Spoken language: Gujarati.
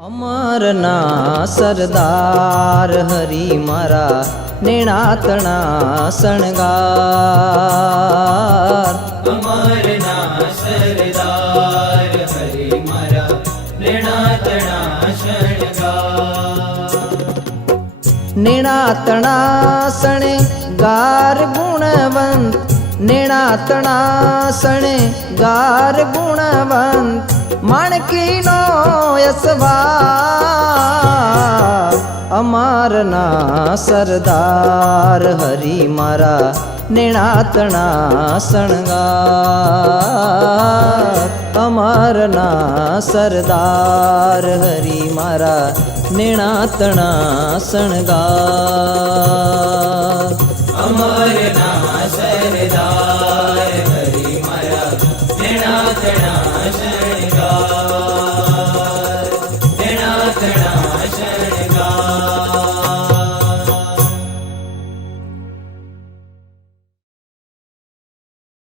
અમરના સરદાર હરી મારા નેણાતણા શણગાર। અમરના સરદાર હરી મારા નેણાતણા શણગાર। નેણાતણા શણગાર ગુણવંત, નેણાતણા શણગાર ગુણવંત, માણકીનો યશવાર। અમારના સરદાર હરી મારા નેણાતણા શણગાર। અમારના સરદાર હરી મારા નેણાતણા શણગાર। અમરના સરદાર હરી મારા નેણાતણા શણગાર। નેણાતણા શણગાર।